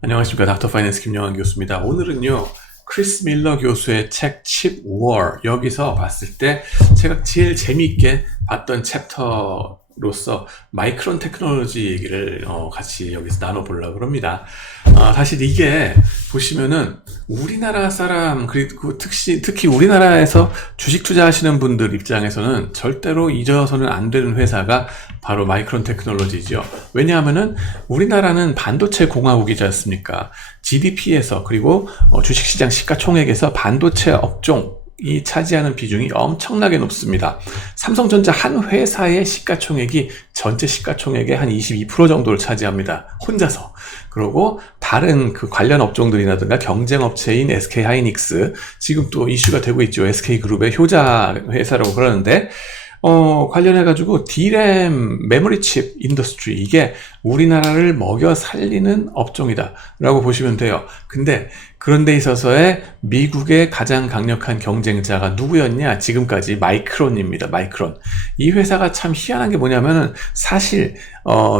안녕하십니까. 닥터 파이낸스 김영환 교수입니다. 오늘은요, 크리스 밀러 교수의 책 칩 워, 여기서 봤을 때 제가 제일 재미있게 봤던 챕터로서 마이크론 테크놀로지 얘기를 같이 여기서 나눠보려고 합니다. 사실 이게 보시면은 우리나라 사람, 그리고 특히 우리나라에서 주식 투자하시는 분들 입장에서는 절대로 잊어서는 안 되는 회사가 바로 마이크론 테크놀로지죠. 왜냐하면은 우리나라는 반도체 공화국이지 않습니까? GDP에서 그리고 주식시장 시가총액에서 반도체 업종이 차지하는 비중이 엄청나게 높습니다. 삼성전자 한 회사의 시가총액이 전체 시가총액의 한 22% 정도를 차지합니다. 혼자서. 그리고 다른 그 관련 업종들이라든가 경쟁 업체인 SK 하이닉스, 지금 또 이슈가 되고 있죠. SK그룹의 효자 회사라고 그러는데, 관련해가지고 D램 메모리 칩 인더스트리, 이게 우리나라를 먹여 살리는 업종이다 라고 보시면 돼요. 근데 그런 데 있어서의 미국의 가장 강력한 경쟁자가 누구였냐? 지금까지 마이크론입니다. 마이크론. 이 회사가 참 희한한 게 뭐냐면은 사실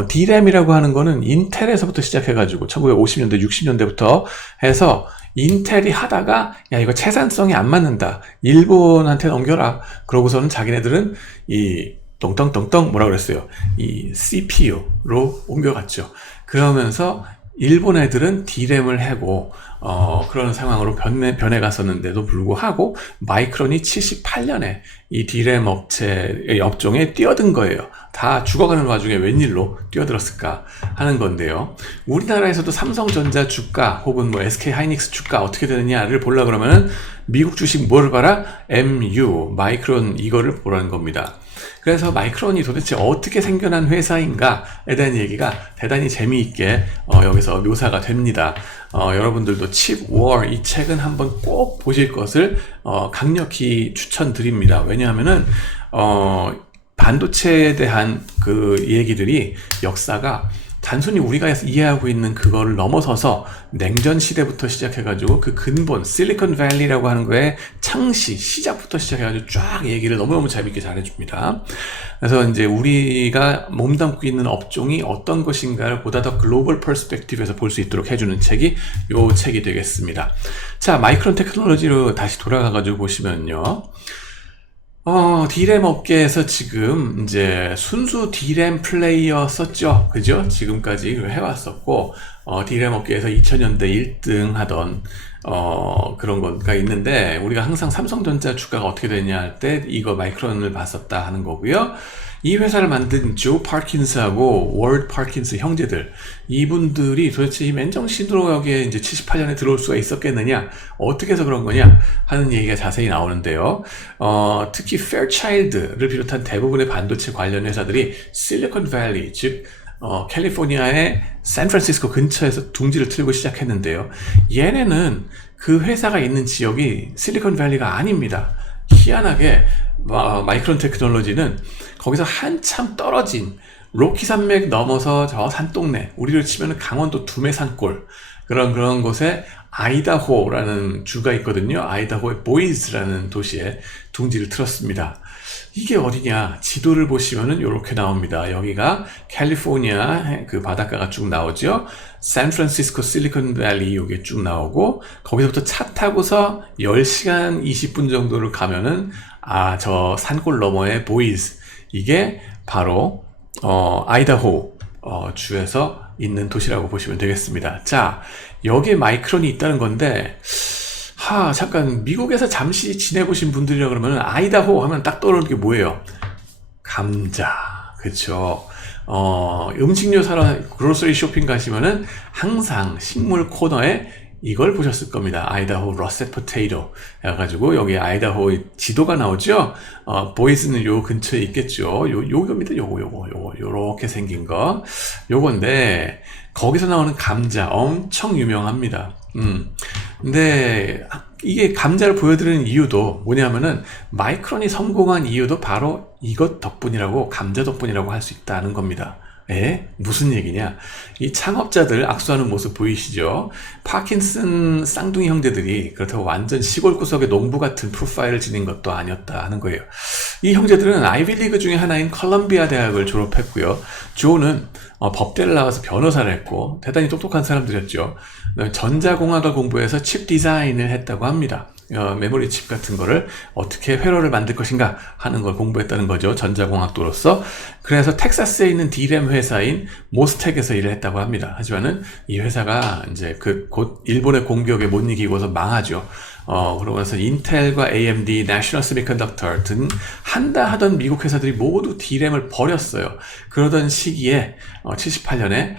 D램이라고 하는 거는 인텔에서부터 시작해가지고 1950년대 60년대부터 해서 인텔이 하다가 야 이거 채산성이 안 맞는다, 일본한테 넘겨라. 그러고서는 자기네들은 이 똥똥똥똥 뭐라 그랬어요, 이 CPU로 옮겨갔죠. 그러면서 일본 애들은 D램을 해고 그런 상황으로 변해갔었는데도 불구하고 마이크론이 78년에 이 D램 업체의 업종에 뛰어든 거예요. 다 죽어가는 와중에 웬일로 뛰어들었을까 하는 건데요. 우리나라에서도 삼성전자 주가 혹은 뭐 SK 하이닉스 주가 어떻게 되느냐를 보려 그러면은 미국 주식 뭐를 봐라? MU 마이크론, 이거를 보라는 겁니다. 그래서 마이크론이 도대체 어떻게 생겨난 회사인가에 대한 얘기가 대단히 재미있게 여기서 묘사가 됩니다. 여러분들도 칩 워, 이 책은 한번 꼭 보실 것을 강력히 추천드립니다. 왜냐하면은 반도체에 대한 그 얘기들이 역사가 단순히 우리가 이해하고 있는 그거를 넘어서서 냉전 시대부터 시작해가지고 그 근본 실리콘밸리라고 하는 거에 시작부터 시작해가지고 쫙 얘기를 너무너무 재밌게 잘해줍니다. 그래서 이제 우리가 몸담고 있는 업종이 어떤 것인가를 보다 더 글로벌 퍼스펙티브에서 볼 수 있도록 해주는 책이 요 책이 되겠습니다. 자, 마이크론 테크놀로지로 다시 돌아가가지고 보시면요. D램 업계에서 지금 이제 순수 D램 플레이어 썼죠. 그죠? 지금까지 해왔었고, D램 업계에서 2000년대 1등 하던, 그런 거가 있는데, 우리가 항상 삼성전자 주가가 어떻게 되냐 할 때, 이거 마이크론을 봤었다 하는 거고요. 이 회사를 만든 조 파킨스하고 월드 파킨스 형제들, 이분들이 도대체 이 맨정신으로 여기에 이제 78년에 들어올 수가 있었겠느냐, 어떻게 해서 그런 거냐 하는 얘기가 자세히 나오는데요. 특히 페어차일드를 비롯한 대부분의 반도체 관련 회사들이 실리콘밸리, 즉 캘리포니아의 샌프란시스코 근처에서 둥지를 틀고 시작했는데요. 얘네는 그 회사가 있는 지역이 실리콘밸리가 아닙니다. 희한하게 마이크론 테크놀로지는 거기서 한참 떨어진 로키 산맥 넘어서 저 산동네, 우리를 치면 강원도 두메산골, 그런 곳에 아이다호라는 주가 있거든요. 아이다호의 보이즈라는 도시에 둥지를 틀었습니다. 이게 어디냐? 지도를 보시면은 이렇게 나옵니다. 여기가 캘리포니아 그 바닷가가 쭉 나오죠. 샌프란시스코 실리콘밸리 요게 쭉 나오고, 거기서부터 차 타고서 10시간 20분 정도를 가면은 저 산골 너머의 보이즈, 이게 바로 아이다호 주에서 있는 도시라고 보시면 되겠습니다. 자, 여기에 마이크론이 있다는 건데, 잠깐 미국에서 잠시 지내보신 분들이라 그러면 아이다호 하면 딱 떠오르는 게 뭐예요? 감자, 그쵸? 음식료 사러 그로서리 쇼핑 가시면은 항상 식물 코너에 이걸 보셨을 겁니다. 아이다호 러셋 포테이토 해가지고 여기 아이다호 지도가 나오죠. 보이즈는 요 근처에 있겠죠. 요겁니다. 요렇게 생긴 거, 요건데 거기서 나오는 감자 엄청 유명합니다. 근데 이게 감자를 보여드리는 이유도 뭐냐면은 마이크론이 성공한 이유도 바로 이것 덕분이라고, 감자 덕분이라고 할 수 있다는 겁니다. 무슨 얘기냐? 이 창업자들 악수하는 모습 보이시죠? 파킨슨 쌍둥이 형제들이 그렇다고 완전 시골 구석의 농부 같은 프로파일을 지닌 것도 아니었다 하는 거예요. 이 형제들은 아이비리그 중에 하나인 컬럼비아 대학을 졸업했고요. 조는 법대를 나와서 변호사를 했고 대단히 똑똑한 사람들이었죠. 전자공학을 공부해서 칩 디자인을 했다고 합니다. 메모리 칩 같은 거를 어떻게 회로를 만들 것인가 하는 걸 공부했다는 거죠. 전자공학도로서. 그래서 텍사스에 있는 D램 회사인 모스텍에서 일을 했다고 합니다. 하지만은 이 회사가 이제 곧 일본의 공격에 못 이기고서 망하죠. 그러고 나서 인텔과 AMD, 내셔널 세미컨덕터 등 한다 하던 미국 회사들이 모두 D램을 버렸어요. 그러던 시기에 78년에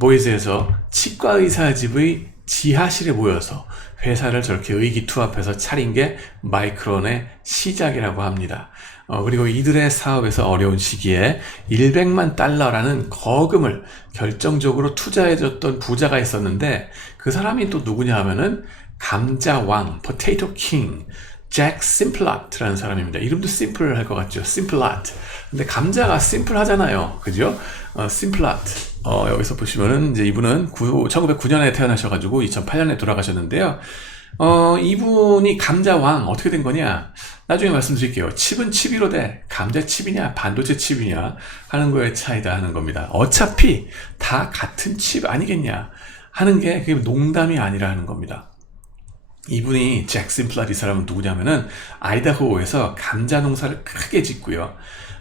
보이즈에서 치과 의사 집의 지하실에 모여서 회사를 저렇게 의기투합해서 차린 게 마이크론의 시작이라고 합니다. 그리고 이들의 사업에서 어려운 시기에 100만 달러라는 거금을 결정적으로 투자해줬던 부자가 있었는데 그 사람이 또 누구냐 하면은 감자왕, 포테이토 킹, 잭 심플라트라는 사람입니다. 이름도 심플할 것 같죠? 심플라트. 근데 감자가 심플하잖아요. 그죠? 심플라트. 여기서 보시면은 이제 이분은 1909년에 태어나셔가지고 2008년에 돌아가셨는데요. 이분이 감자왕 어떻게 된 거냐? 나중에 말씀드릴게요. 칩은 칩이로 돼. 감자 칩이냐, 반도체 칩이냐 하는 거의 차이다 하는 겁니다. 어차피 다 같은 칩 아니겠냐 하는 게 그게 농담이 아니라 하는 겁니다. 이분이 잭 심플라트 이 사람은 누구냐면은 아이다호에서 감자 농사를 크게 짓고요.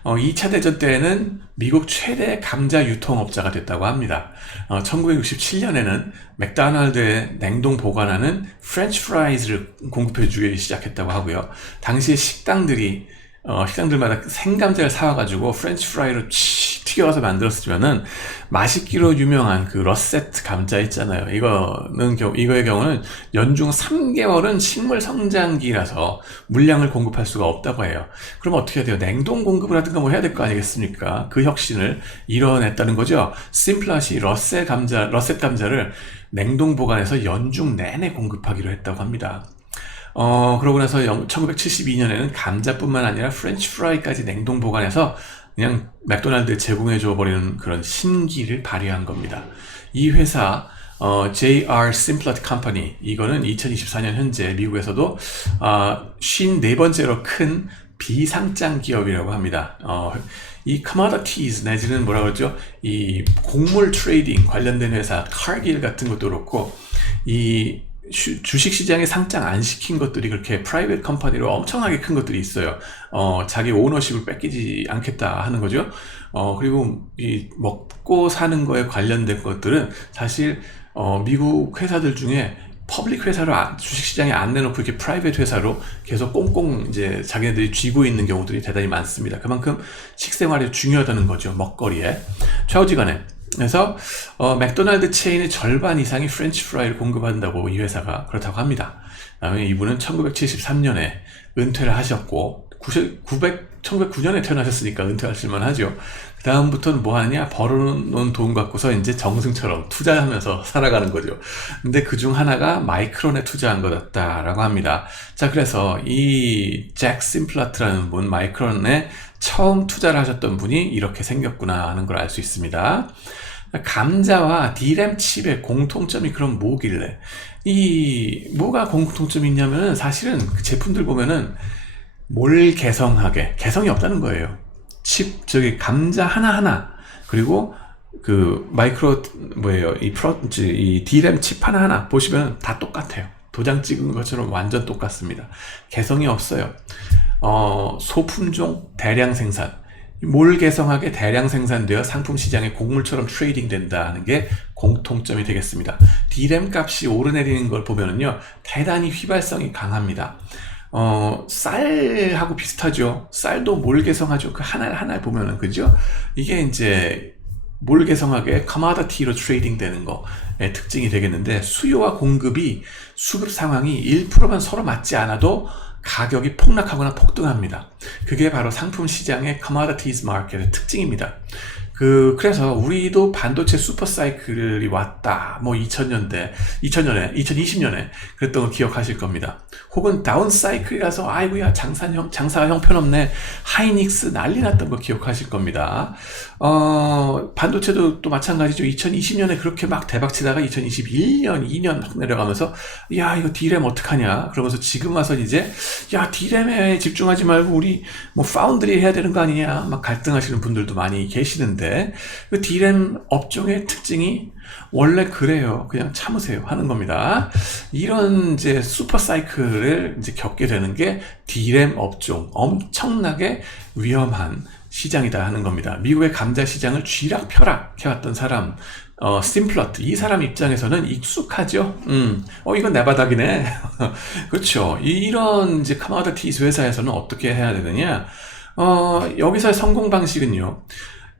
2차 대전 때에는 미국 최대 감자 유통업자가 됐다고 합니다. 1967년에는 맥도날드에 냉동 보관하는 프렌치 프라이즈를 공급해 주기 시작했다고 하고요. 당시에 식당들마다 생감자를 사와가지고 프렌치 프라이로 튀겨서 만들었으면은 맛있기로 유명한 그 러세트 감자 있잖아요. 이거의 경우는 연중 3개월은 식물 성장기라서 물량을 공급할 수가 없다고 해요. 그럼 어떻게 해야 돼요? 냉동 공급을 하든가 뭐 해야 될 거 아니겠습니까? 그 혁신을 이뤄냈다는 거죠. 심플라시 러셋 감자를 냉동 보관해서 연중 내내 공급하기로 했다고 합니다. 그러고 나서 1972년에는 감자뿐만 아니라 프렌치 프라이까지 냉동 보관해서 그냥 맥도날드에 제공해 줘 버리는 그런 신기를 발휘한 겁니다. 이 회사 JR Simplot Company 이거는 2024년 현재 미국에서도 54번째로 큰 비상장 기업이라고 합니다. 이 commodities 내지는 뭐라 그러죠? 이 곡물 트레이딩 관련된 회사 카길 같은 것도 그렇고 이 주식시장에 상장 안 시킨 것들이 그렇게 프라이빗 컴퍼니로 엄청나게 큰 것들이 있어요. 자기 오너십을 뺏기지 않겠다 하는 거죠. 그리고 이 먹고 사는 거에 관련된 것들은 사실 미국 회사들 중에 퍼블릭 회사로 주식시장에 안 내놓고 이렇게 프라이빗 회사로 계속 꽁꽁 이제 자기네들이 쥐고 있는 경우들이 대단히 많습니다. 그만큼 식생활이 중요하다는 거죠. 먹거리에. 좌우지간에. 그래서 맥도날드 체인의 절반 이상이 프렌치 프라이를 공급한다고 이 회사가 그렇다고 합니다. 그다음에 이분은 1973년에 은퇴를 하셨고 1909년에 태어나셨으니까 은퇴하실만 하죠. 그 다음부터는 뭐 하느냐? 벌어놓은 돈 갖고서 이제 정승처럼 투자하면서 살아가는 거죠. 근데 그중 하나가 마이크론에 투자한 거였다라고 합니다. 자, 그래서 이 잭 심플라트라는 분, 마이크론에 처음 투자를 하셨던 분이 이렇게 생겼구나 하는 걸 알 수 있습니다. 감자와 D램 칩의 공통점이 그럼 뭐길래? 뭐가 공통점이 있냐면은 사실은 그 제품들 보면은 몰개성하게, 개성이 없다는 거예요. 감자 하나하나, 그리고 이 D램 칩 하나하나 보시면 다 똑같아요. 도장 찍은 것처럼 완전 똑같습니다. 개성이 없어요. 소품종 대량 생산. 몰개성하게 대량 생산되어 상품 시장에 곡물처럼 트레이딩 된다는 게 공통점이 되겠습니다. D램 값이 오르내리는 걸 보면은요, 대단히 휘발성이 강합니다. 쌀하고 비슷하죠. 쌀도 몰개성하죠. 그 하나를 보면은, 그죠? 이게 이제 몰개성하게 커머디티로 트레이딩 되는 거의 특징이 되겠는데, 수요와 공급이 수급 상황이 1%만 서로 맞지 않아도 가격이 폭락하거나 폭등합니다. 그게 바로 상품 시장의 commodities market의 특징입니다. 그래서 우리도 반도체 슈퍼사이클이 왔다. 뭐 2020년에 그랬던 거 기억하실 겁니다. 혹은 다운사이클이라서 아이고야 장사가 형편없네. 하이닉스 난리 났던 거 기억하실 겁니다. 반도체도 또 마찬가지죠. 2020년에 그렇게 막 대박치다가 2021년, 2년 막 내려가면서 야, 이거 D램 어떡하냐. 그러면서 지금 와서 이제 야, D램에 집중하지 말고 우리 뭐 파운드리 해야 되는 거 아니냐. 막 갈등하시는 분들도 많이 계시는데 그 D램 업종의 특징이 원래 그래요. 그냥 참으세요 하는 겁니다. 이런 이제 슈퍼 사이클을 이제 겪게 되는 게 D램 업종, 엄청나게 위험한 시장이다 하는 겁니다. 미국의 감자 시장을 쥐락펴락 해왔던 사람, 스팀플러트, 이 사람 입장에서는 익숙하죠. 이건 내 바닥이네. 그렇죠. 이런 이제 커머디티스 회사에서는 어떻게 해야 되느냐? 여기서의 성공 방식은요,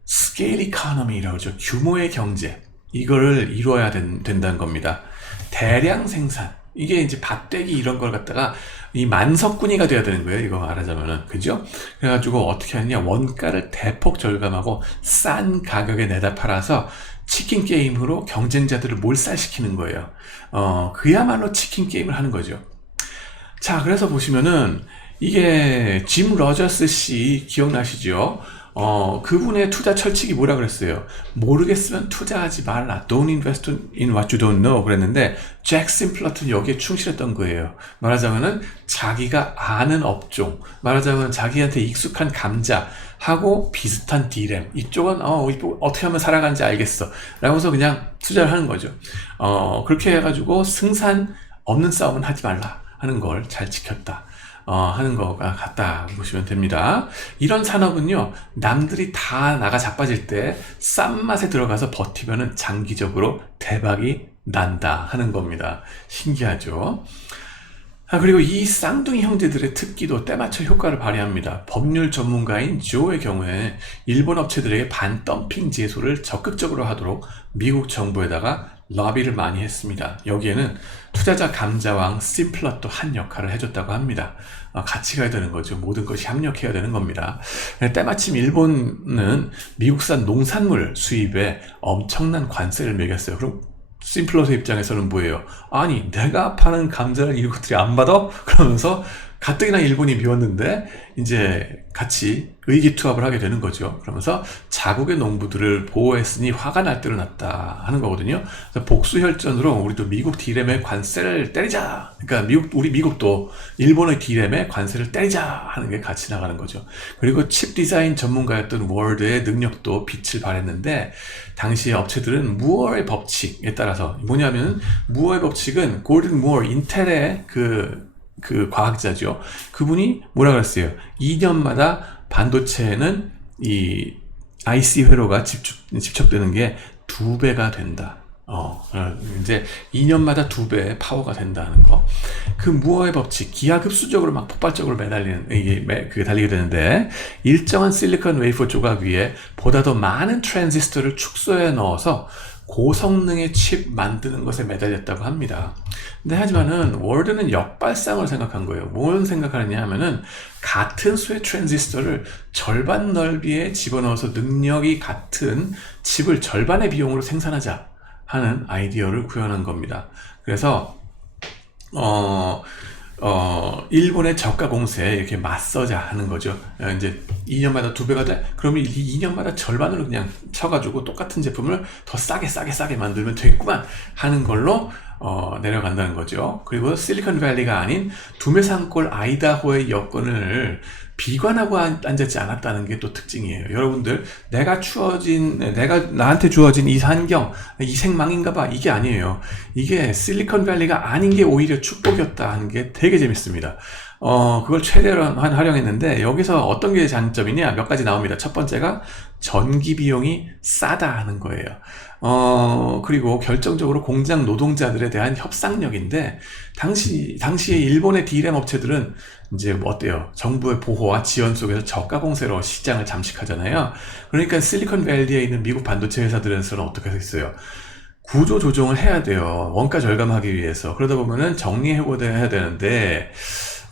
스케일 이코노미라고 하죠. 규모의 경제. 이거를 이루어야 된다는 겁니다. 대량 생산. 이게 이제 밭대기 이런 걸 갖다가 이 만석군이가 돼야 되는 거예요. 이거 말하자면은. 그죠? 그래가지고 어떻게 하느냐. 원가를 대폭 절감하고 싼 가격에 내다 팔아서 치킨 게임으로 경쟁자들을 몰살시키는 거예요. 그야말로 치킨 게임을 하는 거죠. 자, 그래서 보시면은 이게 짐 러저스 씨 기억나시죠? 그분의 투자 철칙이 뭐라 그랬어요? 모르겠으면 투자하지 말라. Don't invest in what you don't know. 그랬는데, 잭 심플러트는 여기에 충실했던 거예요. 말하자면은, 자기가 아는 업종, 말하자면 자기한테 익숙한 감자하고 비슷한 D램. 이쪽은, 어떻게 하면 살아가는지 알겠어. 라고서 그냥 투자를 하는 거죠. 그렇게 해가지고 승산 없는 싸움은 하지 말라. 하는 걸 잘 지켰다. 하는 거가 같다 보시면 됩니다. 이런 산업은요, 남들이 다 나가 자빠질 때 싼 맛에 들어가서 버티면은 장기적으로 대박이 난다 하는 겁니다. 신기하죠? 그리고 이 쌍둥이 형제들의 특기도 때맞춰 효과를 발휘합니다. 법률 전문가인 조의 경우에 일본 업체들에게 반덤핑 제소를 적극적으로 하도록 미국 정부에다가 러비를 많이 했습니다. 여기에는 투자자 감자왕 심플러트도 한 역할을 해줬다고 합니다. 같이 가야 되는 거죠. 모든 것이 협력해야 되는 겁니다. 때마침 일본은 미국산 농산물 수입에 엄청난 관세를 매겼어요. 그럼 심플러트 입장에서는 뭐예요? 아니, 내가 파는 감자를 이것들이 안 받아? 그러면서 가뜩이나 일본이 미웠는데 이제 같이 의기투합을 하게 되는 거죠. 그러면서 자국의 농부들을 보호했으니 화가 날 대로 났다 하는 거거든요. 그래서 복수혈전으로 우리도 미국 D램의 관세를 때리자. 그러니까 우리 미국도 일본의 D램의 관세를 때리자 하는 게 같이 나가는 거죠. 그리고 칩 디자인 전문가였던 워드의 능력도 빛을 발했는데, 당시의 업체들은 무어의 법칙에 따라서 뭐냐면, 무어의 법칙은 골든 무어, 인텔의 그 과학자죠. 그분이 뭐라 그랬어요? 2년마다 반도체에는 이 IC 회로가 집착되는 게 2배가 된다. 이제 2년마다 2배의 파워가 된다는 거. 그 무어의 법칙, 기하급수적으로 막 폭발적으로 그게 달리게 되는데, 일정한 실리콘 웨이퍼 조각 위에 보다 더 많은 트랜지스터를 축소해 넣어서 고성능의 칩 만드는 것에 매달렸다고 합니다. 근데 하지만은 월드는 역발상을 생각한 거예요. 뭘 생각하느냐 하면은, 같은 수의 트랜지스터를 절반 넓이에 집어넣어서 능력이 같은 칩을 절반의 비용으로 생산하자 하는 아이디어를 구현한 겁니다. 그래서 일본의 저가 공세에 이렇게 맞서자 하는 거죠. 이제 2년마다 2배가 돼? 그러면 2년마다 절반으로 그냥 쳐가지고 똑같은 제품을 더 싸게 만들면 되겠구만 하는 걸로 내려간다는 거죠. 그리고 실리콘밸리가 아닌 두메산골 아이다호의 여건을 비관하고 앉았지 않았다는 게 또 특징이에요. 여러분들, 내가 나한테 주어진 이 환경, 이 생망인가 봐. 이게 아니에요. 이게 실리콘밸리가 아닌 게 오히려 축복이었다 하는 게 되게 재밌습니다. 그걸 최대한 활용했는데, 여기서 어떤 게 장점이냐? 몇 가지 나옵니다. 첫 번째가 전기 비용이 싸다 하는 거예요. 그리고 결정적으로 공장 노동자들에 대한 협상력인데, 당시에 일본의 D램 업체들은 이제 뭐 어때요? 정부의 보호와 지원 속에서 저가 공세로 시장을 잠식하잖아요. 그러니까 실리콘밸리에 있는 미국 반도체 회사들에서는 어떻게 했어요? 구조 조정을 해야 돼요. 원가 절감하기 위해서. 그러다 보면은 정리해고돼야 되는데,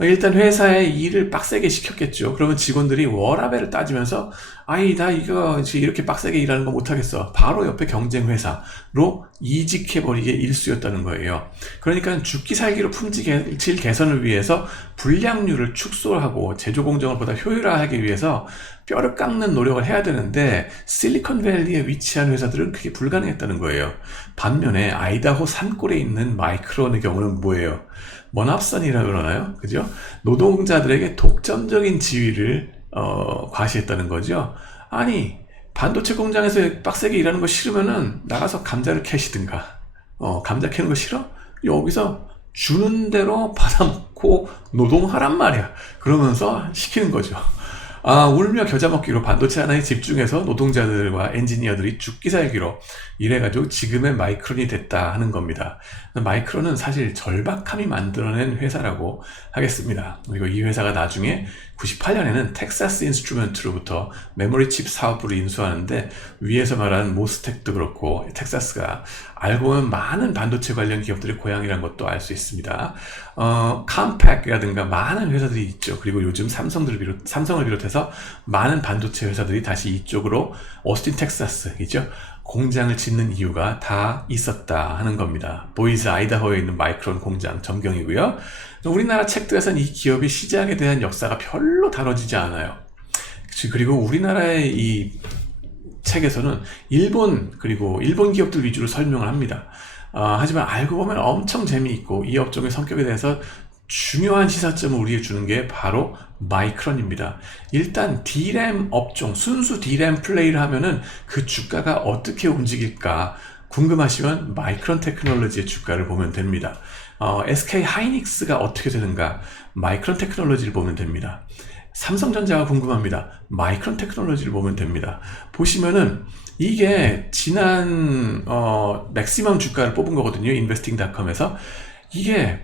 일단 회사에 일을 빡세게 시켰겠죠. 그러면 직원들이 워라밸을 따지면서 아이 나 이거 이렇게 빡세게 일하는 거 못하겠어. 바로 옆에 경쟁 회사로 이직해버리게 일쑤였다는 거예요. 그러니까 죽기 살기로 품질 개선을 위해서 불량률을 축소하고 제조 공정을 보다 효율화하기 위해서 뼈를 깎는 노력을 해야 되는데 실리콘밸리에 위치한 회사들은 그게 불가능했다는 거예요. 반면에 아이다호 산골에 있는 마이크론의 경우는 뭐예요? 먼합선이라 그러나요? 그죠? 노동자들에게 독점적인 지위를 과시했다는 거죠. 아니 반도체 공장에서 빡세게 일하는 거 싫으면은 나가서 감자를 캐시든가. 감자 캐는 거 싫어? 여기서 주는 대로 받아먹고 노동하란 말이야. 그러면서 시키는 거죠. 울며 겨자 먹기로 반도체 하나에 집중해서 노동자들과 엔지니어들이 죽기 살기로 이래가지고 지금의 마이크론이 됐다 하는 겁니다. 마이크론은 사실 절박함이 만들어낸 회사라고 하겠습니다. 그리고 이 회사가 나중에 98년에는 텍사스 인스트루먼트로부터 메모리 칩 사업부를 인수하는데 위에서 말한 모스텍도 그렇고 텍사스가 알고 보면 많은 반도체 관련 기업들의 고향이라는 것도 알 수 있습니다. 컴팩이라든가 많은 회사들이 있죠. 그리고 요즘 삼성을 비롯해서 많은 반도체 회사들이 다시 이쪽으로 오스틴 텍사스이죠. 공장을 짓는 이유가 다 있었다 하는 겁니다. 보이즈 아이다호에 있는 마이크론 공장 점경이고요. 우리나라 책들에서는 이 기업의 시작에 대한 역사가 별로 다뤄지지 않아요. 그리고 우리나라의 이 책에서는 일본 기업들 위주로 설명을 합니다. 하지만 알고 보면 엄청 재미있고 이 업종의 성격에 대해서 중요한 시사점을 우리에게 주는 게 바로 마이크론입니다. 일단 D램 업종, 순수 D램 플레이를 하면은 그 주가가 어떻게 움직일까 궁금하시면 마이크론 테크놀로지의 주가를 보면 됩니다. SK 하이닉스가 어떻게 되는가 마이크론 테크놀로지를 보면 됩니다. 삼성전자가 궁금합니다. 마이크론 테크놀로지를 보면 됩니다. 보시면은 이게 지난 맥시멈 주가를 뽑은 거거든요. investing.com에서. 이게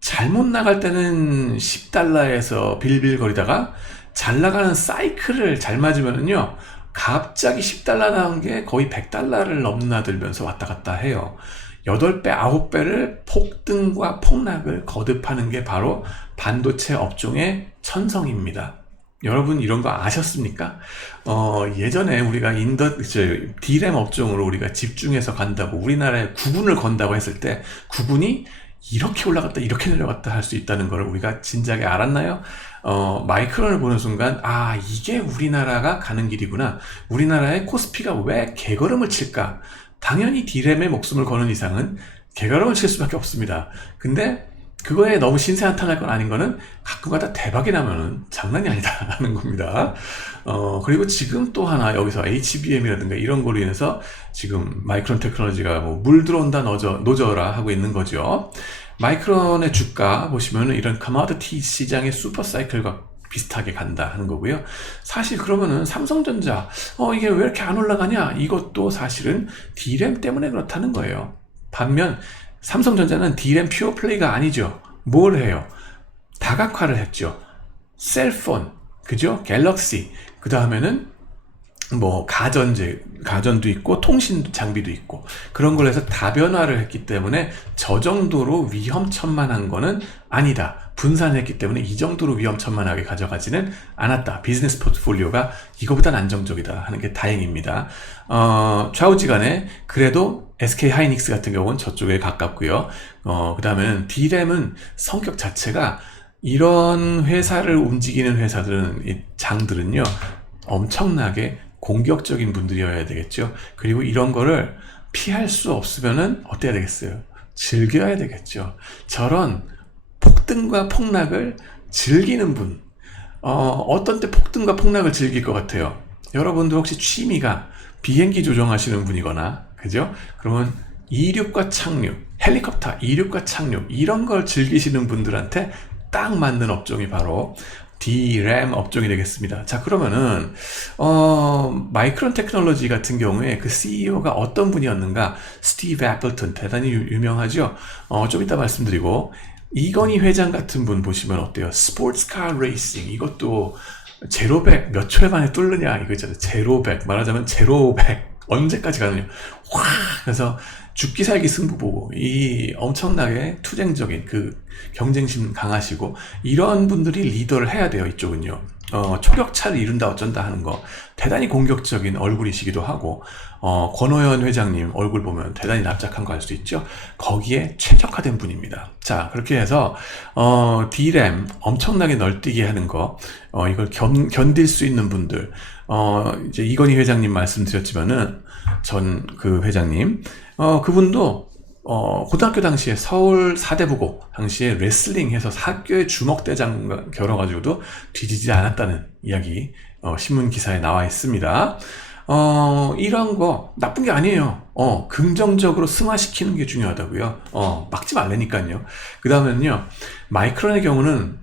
잘못 나갈 때는 $10에서 빌빌거리다가 잘 나가는 사이클을 잘 맞으면은요 갑자기 $10 나온 게 거의 $100를 넘나들면서 왔다 갔다 해요. 8배, 9배를 폭등과 폭락을 거듭하는 게 바로 반도체 업종의 천성입니다. 여러분 이런 거 아셨습니까? 예전에 우리가 D램 업종으로 우리가 집중해서 간다고 우리나라에 구군을 건다고 했을 때 구군이 이렇게 올라갔다 이렇게 내려갔다 할 수 있다는 걸 우리가 진작에 알았나요? 마이크론을 보는 순간 이게 우리나라가 가는 길이구나. 우리나라의 코스피가 왜 개걸음을 칠까? 당연히 D램에 목숨을 거는 이상은 개걸음을 칠 수밖에 없습니다. 근데 그거에 너무 신세 한탄할 건 아닌 거는 가끔가다 대박이 나면은 장난이 아니다 하는 겁니다. 그리고 지금 또 하나 여기서 HBM이라든가 이런 거로 인해서 지금 마이크론 테크놀로지가 물 들어온다 노져라 하고 있는 거죠. 마이크론의 주가 보시면은 이런 커머디티 시장의 슈퍼 사이클과 비슷하게 간다 하는 거고요. 사실 그러면은 삼성전자 이게 왜 이렇게 안 올라가냐? 이것도 사실은 D램 때문에 그렇다는 거예요. 반면 삼성전자는 D램 퓨어 플레이가 아니죠. 뭘 해요? 다각화를 했죠. 셀폰, 그죠? 갤럭시, 그 다음에는 가전도 있고 통신 장비도 있고 그런 걸 해서 다변화를 했기 때문에 저 정도로 위험천만한 거는 아니다. 분산했기 때문에 이 정도로 위험천만하게 가져가지는 않았다. 비즈니스 포트폴리오가 이거보단 안정적이다 하는 게 다행입니다. 좌우지간에 그래도 SK 하이닉스 같은 경우는 저쪽에 가깝고요. 그 다음에는 D램은 성격 자체가 이런 회사를 움직이는 회사들은 이 장들은요 엄청나게 공격적인 분들이어야 되겠죠. 그리고 이런 거를 피할 수 없으면은 어때야 되겠어요? 즐겨야 되겠죠. 저런 폭등과 폭락을 즐기는 분, 어떤 때 폭등과 폭락을 즐길 것 같아요? 여러분도 혹시 취미가 비행기 조종하시는 분이거나, 그죠? 그러면 이륙과 착륙, 헬리콥터 이륙과 착륙 이런 걸 즐기시는 분들한테 딱 맞는 업종이 바로 D램 업종이 되겠습니다. 자, 그러면은 마이크론 테크놀로지 같은 경우에 그 CEO가 어떤 분이었는가? 스티브 애플턴 대단히 유명하죠. 좀 이따 말씀드리고 이건희 회장 같은 분 보시면 어때요? 스포츠카 레이싱 이것도 제로백 몇 초에 만에 뚫느냐 이거 있잖아요. 제로백 말하자면 제로백 언제까지 가느냐. 그래서 죽기 살기 승부 보고 이 엄청나게 투쟁적인 그 경쟁심 강하시고 이런 분들이 리더를 해야 돼요. 이쪽은요. 초격차를 이룬다 어쩐다 하는 거 대단히 공격적인 얼굴이시기도 하고 권오현 회장님 얼굴 보면 대단히 납작한 거 알 수 있죠. 거기에 최적화된 분입니다. 자, 그렇게 해서 D램 엄청나게 널뛰게 하는 거 이걸 견딜 수 있는 분들 이제 이건희 회장님 말씀드렸지만은 전 그 회장님 그분도 고등학교 당시에 서울 사대부고 당시에 레슬링 해서 학교의 주먹대장 겨뤄가지고도 뒤지지 않았다는 이야기 신문 기사에 나와 있습니다. 이런 거 나쁜 게 아니에요. 긍정적으로 승화시키는 게 중요하다고요. 막지 말라니까요. 그 다음에는요, 마이크론의 경우는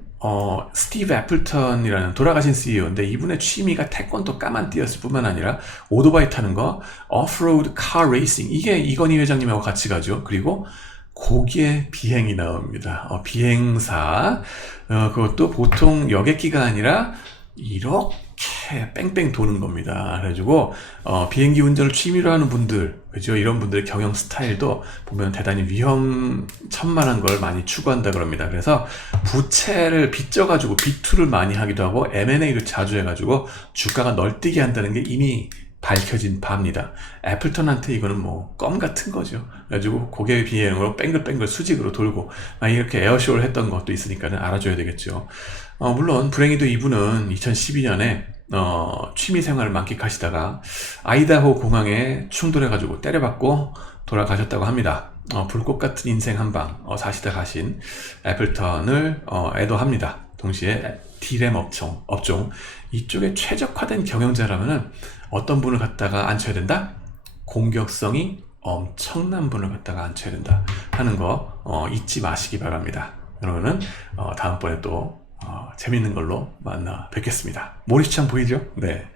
스티브 애플턴이라는 돌아가신 CEO인데 이분의 취미가 태권도 까만띠였을 뿐만 아니라 오토바이 타는 거, 오프로드 카 레이싱, 이게 이건희 회장님하고 같이 가죠. 그리고 거기에 비행이 나옵니다. 비행사, 그것도 보통 여객기가 아니라 이렇게 뺑뺑 도는 겁니다. 그래가지고 비행기 운전을 취미로 하는 분들, 그죠? 이런 분들의 경영 스타일도 보면 대단히 위험천만한 걸 많이 추구한다 그럽니다. 그래서 부채를 빚져가지고 비투를 많이 하기도 하고 M&A를 자주 해가지고 주가가 널뛰게 한다는 게 이미 밝혀진 바입니다. 애플턴한테 이거는 뭐 껌 같은 거죠. 그래가지고 고개 비행으로 뺑글뺑글 수직으로 돌고 이렇게 에어쇼를 했던 것도 있으니까는 알아줘야 되겠죠. 물론 불행히도 이분은 2012년에 취미 생활을 만끽하시다가 아이다호 공항에 충돌해가지고 때려박고 돌아가셨다고 합니다. 불꽃 같은 인생 한방 사시다 가신 애플턴을 애도합니다. 동시에 D램 업종 이쪽에 최적화된 경영자라면은 어떤 분을 갖다가 앉혀야 된다? 공격성이 엄청난 분을 갖다가 앉혀야 된다 하는 거 잊지 마시기 바랍니다. 그러면은 다음번에 또 재밌는 걸로 만나 뵙겠습니다. 모리시창 보이죠? 네.